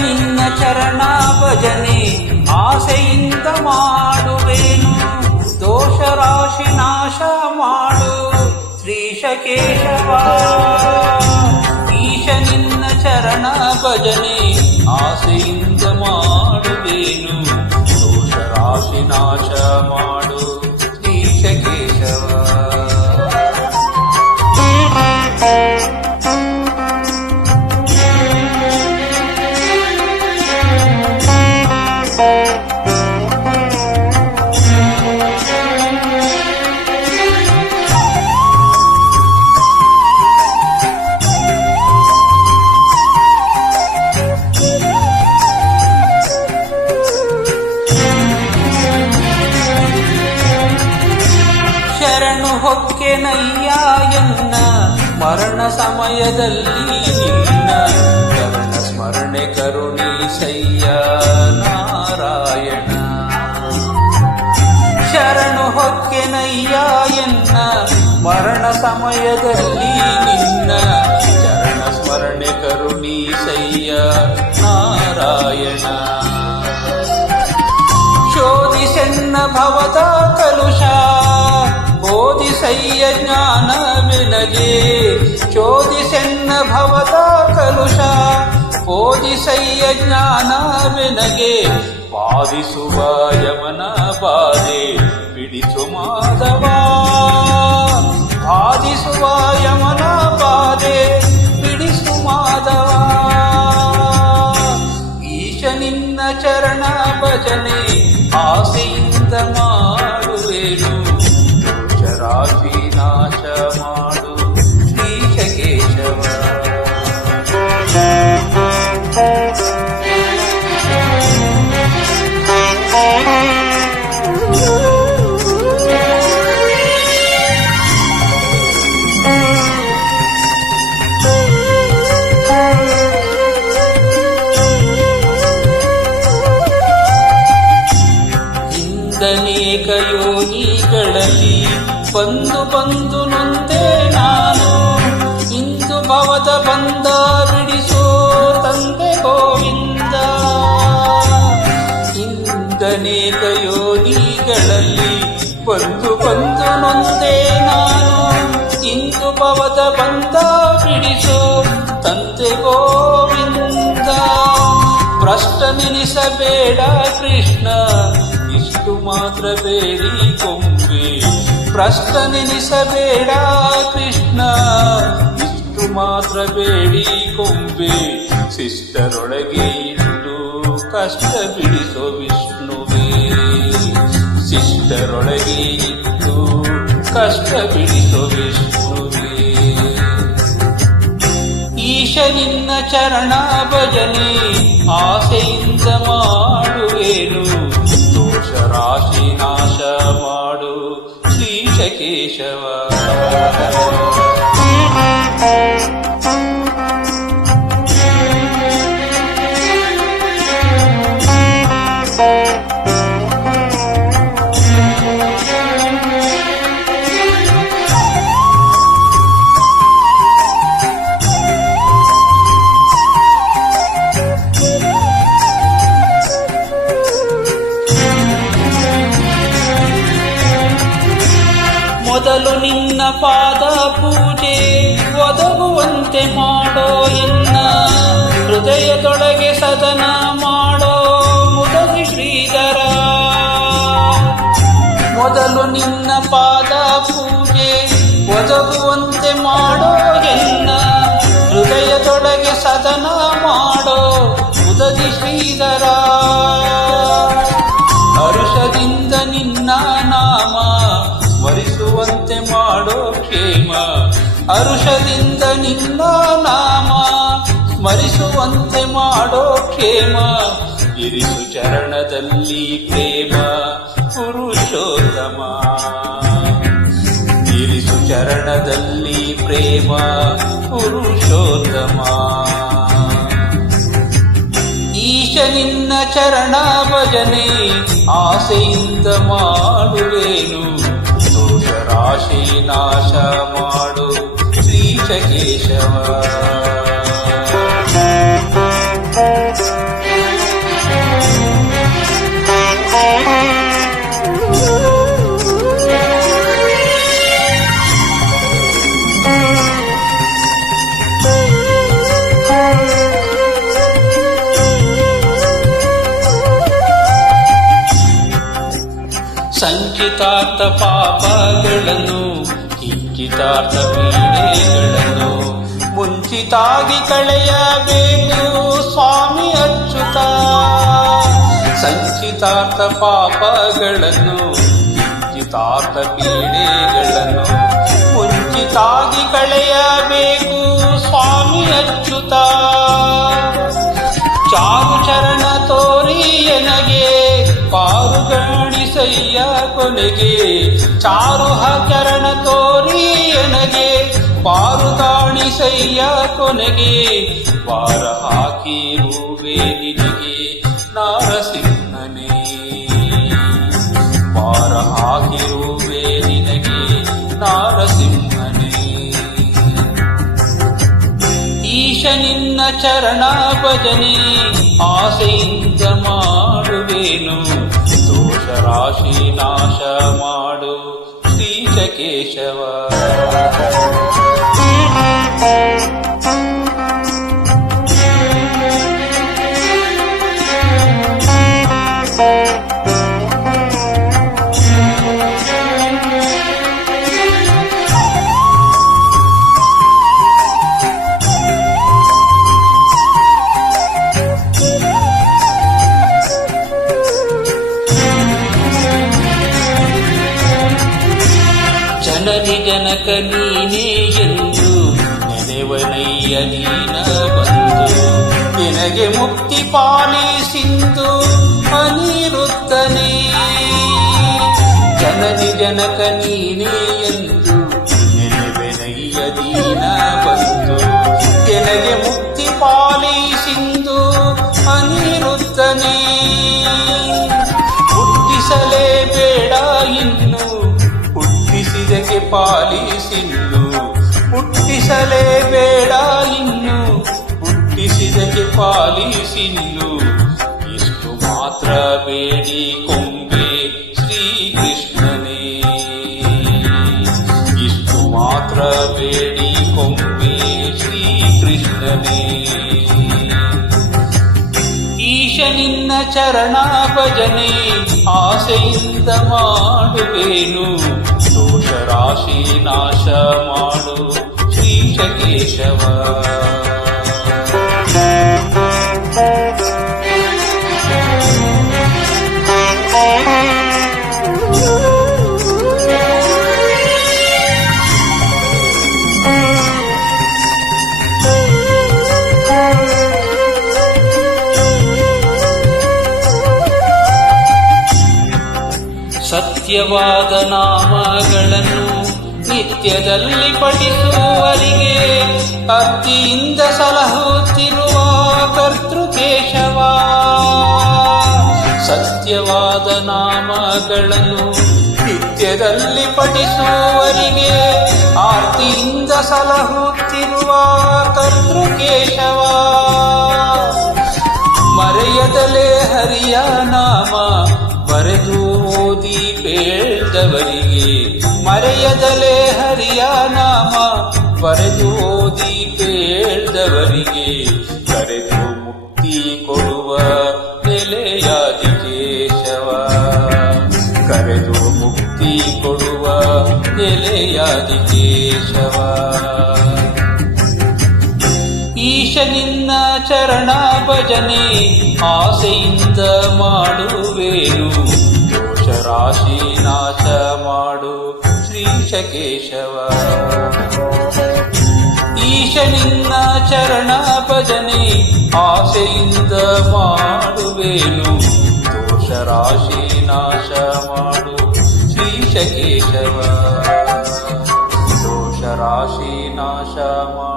ನಿನ್ನ ಚರಣ ಭಜನೆ ಆಸೆಯಿಂದ ಮಾಡುವೆನು. ದೋಷ ರಾಶಿ ನಾಶ ಮಾಡು ಶ್ರೀಶ ಕೇಶವ. ಈಶ ನಿನ್ನ ಚರಣ ಭಜನೆ ಆಸೆಯಿಂದ ಮಾಡುವೆನು. ದೋಷ ರಾಶಿ ನಾಶ ಮಾಡು ಶ್ರೀಶ ಕೇಶವ. ಹೊಕ್ಕೆನಯ್ಯ ಎನ್ನ ಮರಣ ಸಮಯದಲ್ಲಿ ನಿನ್ನ ಚರಣ ಸ್ಮರಣೆ ಕರುಣೀಸಯ್ಯ ನಾರಾಯಣ. ಶರಣು ಹೊಕ್ಕೆನಯ್ಯ ಎನ್ನ ಮರಣ ಸಮಯದಲ್ಲಿ ನಿನ್ನ ಚರಣ ಸ್ಮರಣೆ ಕರುಣೀಸಯ್ಯ ನಾರಾಯಣ. ಶೋಧಿಸೆನ್ನ ಭವದ ಕಲುಷ ಬೋಧಿಸಯ್ಯ ಜ್ಞಾನವೆನಗೆ. ಶೋಧಿಸೆನ್ನ ಭವದ ಕಲುಷ ಬೋಧಿಸಯ್ಯ ಜ್ಞಾನವೆನಗೆ. ಬಾಧಿಸುವ ಯಮನ ಬಾಧೆ ಬಿಡಿಸು ಮಾಧವ. ಬಾಧಿಸುವ ಯಮನ ಬಾಧೆ ಬಿಡಿಸು ಮಾಧವ. ಈಶ ನಿನ್ನ ಚರಣ ಭಜನೆ ಆಸೆಯಿಂದ ಮಾಡುವೆನು. ರಾಶಿ ನಾಶ ಮಾಡು ಶ್ರೀಶ ಕೇಶವ. ಇಂದನೇಕ ಯೋನಿಗಳಲ್ಲಿ ಬಂದು ಬಂದು ನೊಂದೆ ನಾನು. ಇಂದು ಭವದ ಬಂದ ಬಿಡಿಸೋ ತಂದೆ ಗೋವಿಂದ. ಇಂದನೇಕ ಯೋನಿಗಳಲ್ಲಿ ಬಂದು ಬಂದು ನೊಂದೆ ನಾನು. ಇಂದು ಭವದ ಬಂದ ಬಿಡಿಸೋ ತಂದೆ ಗೋವಿಂದ. ಭ್ರಷ್ಟ ನೆನೆಸಬೇಡ ಕೃಷ್ಣ ಇಷ್ಟು ಮಾತ್ರ ಬೇಡಿ ಕೊಂಬೆ. ಭ್ರಷ್ಟ ನೆನೆಸಬೇಡ ಕೃಷ್ಣ ಇಷ್ಟು ಮಾತ್ರ ಬೇಡಿ ಕೊಂಬೆ. ಶಿಷ್ಟರೊಳಗೆ ಇಟ್ಟು ಕಷ್ಟ ಬಿಡಿಸೋ ವಿಷ್ಣುವೇ. ಶಿಷ್ಟರೊಳಗೆ ಇಟ್ಟು ಕಷ್ಟ ಬಿಡಿಸೋ ವಿಷ್ಣುವೇ. ಈಶ ನಿನ್ನ ಚರಣ ಭಜನೆ ಆಸೆಯಿಂದ ಮಾಡುವೆನು. ದೋಷ ರಾಶಿ ನಾಶ ಮಾಡು ಶ್ರೀಶ ಕೇಶವ. ಮೊದಲು ನಿನ್ನ ಪಾದ ಪೂಜೆ ಒದಗುವಂತೆ ಮಾಡೋ ಎನ್ನ. ಹೃದಯದೊಳಗೆ ಸದನ ಮಾಡೋ ಮುದಗಿ ಶ್ರೀಧರ. ಮೊದಲು ನಿನ್ನ ಪಾದ ಪೂಜೆ ಒದಗುವಂತೆ ಮಾಡೋ ಎನ್ನ. ಹೃದಯದೊಳಗೆ ಸದನ ಮಾಡೋ ಮುದಗಿ ಶ್ರೀಧರ. ಹರುಷದಿಂದ ನಿನ್ನ ನಾಮ ಸ್ಮರಿಸುವಂತೆ ಮಾಡೋ ಕ್ಷೇಮ. ಹರುಷದಿಂದ ನಿನ್ನ ನಾಮ ಸ್ಮರಿಸುವಂತೆ ಮಾಡೋ ಕ್ಷೇಮ. ಇರಿಸು ಚರಣದಲ್ಲಿ ಪ್ರೇಮ ಪುರುಷೋತ್ತಮ. ಇರಿಸು ಚರಣದಲ್ಲಿ ಪ್ರೇಮ ಪುರುಷೋತ್ತಮ. ಈಶ ನಿನ್ನ ಚರಣ ಭಜನೆ ಆಸೆಯಿಂದ ಮಾಡುವೆನು. ದೋಷ ರಾಶಿ ನಾಶ ಮಾಡು ಶ್ರೀಶ ಕೇಶವ. ಸಂಚಿತಾರ್ಥ ಪಾಪಗಳನ್ನು ಕಿಂಚಿತಾರ್ಥ ಪೀಡೆಗಳನ್ನು ಮುಂಚಿತಾಗಿ ಕಳೆಯಬೇಕು ಸ್ವಾಮಿ ಅಚ್ಯುತ. ಸಂಚಿತಾರ್ಥ ಪಾಪಗಳನ್ನು ಕಿಂಚಿತಾರ್ಥ ಪೀಡೆಗಳನ್ನು ಮುಂಚಿತಾಗಿ ಕಳೆಯಬೇಕು ಸ್ವಾಮಿ ಅಚ್ಯುತ. ಚಾರು ಚರಣ ತೋರಿ ಎನಗೆ ಪಾರುಗಾಣಿಸಯ್ಯ ಕೊನೆಗೆ. ಚಾರು ಚರಣ ತೋರಿ ಎನಗೆ ಪಾರುಗಾಣಿಸಯ್ಯ ಕೊನೆಗೆ. ವಾರ ಹಾಕಿರುವೆ ನಿನಗೆ ನಾರಸಿಂಹನೇ, ವಾರ ಹಾಕಿರುವೆ ನಿನಗೆ ನಾರಸಿಂಹನೇ. ಈಶ ನಿನ್ನ ಚರಣ ಭಜನೆ ಆಸೆಯಿಂದ ಮಾಡುವೆನು. ದೋಷ ರಾಶಿ ನಾಶ ಮಾಡು ಶ್ರೀಶ ಕೇಶವ. ಜನನಿ ಜನಕ ನೀನೇ ಎಂದು ನೆನೆವನಯ್ಯ ನೀನ ಬಂದು. ನಿನಗೆ ಮುಕ್ತಿ ಪಾಲಿಸಿಂದು ಅನಿರುದ್ಧನೇ. ಜನನಿ ಜನಕ ನೀನೇ ಎಂದು ನೆನೆವನಯ್ಯ ನೀನ ಬಂದು. ನಿನಗೆ ಮುಕ್ತಿ ಪಾಲಿಸಿಂದು ಅನಿರುದ್ಧನೇ. ಹುಟ್ಟಿಸಲೇಬೇಡ ಇನ್ನು ಹುಟ್ಟಿಸಿದಕ್ಕೆ ಪಾಲಿಸಿನ್ನು. ಹುಟ್ಟಿಸಲೇಬೇಡ ಇನ್ನು ಹುಟ್ಟಿಸಿದಕ್ಕೆ ಪಾಲಿಸಿನ್ನು. ಇಷ್ಟು ಮಾತ್ರ ಬೇಡಿ ಕೊಂಬೆ ಶ್ರೀಕೃಷ್ಣನೇ. ಇಷ್ಟು ಮಾತ್ರ ಬೇಡಿ ಕೊಂಬೆ ಶ್ರೀಕೃಷ್ಣನೇ. ಈಶ ನಿನ್ನ ಚರಣ ಭಜನೆ ಆಸೆಯಿಂದ ಮಾಡುವೆನು. ದೋಷ ರಾಶಿ ನಾಶ ಮಾಡು ಶ್ರೀಶ ಕೇಶವ. ಸತ್ಯವಾದ ನಾಮಗಳನ್ನು ನಿತ್ಯದಲ್ಲಿ ಪಠಿಸುವರಿಗೆ ಭಕ್ತಿಯಿಂದ ಸಲಹುತ್ತಿರುವ ಕರ್ತೃಕೇಶವ. ಸತ್ಯವಾದ ನಾಮಗಳನ್ನು ನಿತ್ಯದಲ್ಲಿ ಪಠಿಸುವರಿಗೆ ಆರ್ತಿಯಿಂದ ಸಲಹುತ್ತಿರುವ ಕರ್ತೃಕೇಶವ. ಮರೆಯದಲೇ ಹರಿಯ ನಾಮ ಬರೆದು ಓದಿ ಬೇಳ್ದವರಿಗೆ. ಮರೆಯದಲೇ ಹರಿಯ ನಾಮ ಬರೆದು ಓದಿ ಬೇಳ್ದವರಿಗೆ. ಕರೆದು ಮುಕ್ತಿ ಕೊಡುವ ನೆಲೆಯಾದಿ ಕೇಶವ. ಕರೆದು ಮುಕ್ತಿ ಕೊಡುವ ನೆಲೆಯಾದಿ ಕೇಶವ. ಈಶ ನಿನ್ನ ಚರಣ ಭಜನೆ ಆಸೆಯಿಂದ ಮಾಡುವೆನು. ದೋಷ ರಾಶಿ ನಾಶ ಮಾಡು ಶ್ರೀಶ ಕೇಶವ. ಈಶ ನಿನ್ನ ಚರಣ ಭಜನೆ ಆಸೆಯಿಂದ ಮಾಡುವೆನು. ದೋಷ ರಾಶಿ ನಾಶ ಮಾಡು ಶ್ರೀಶ ಕೇಶವ. ದೋಷ ರಾಶಿ ನಾಶ ಮಾಡು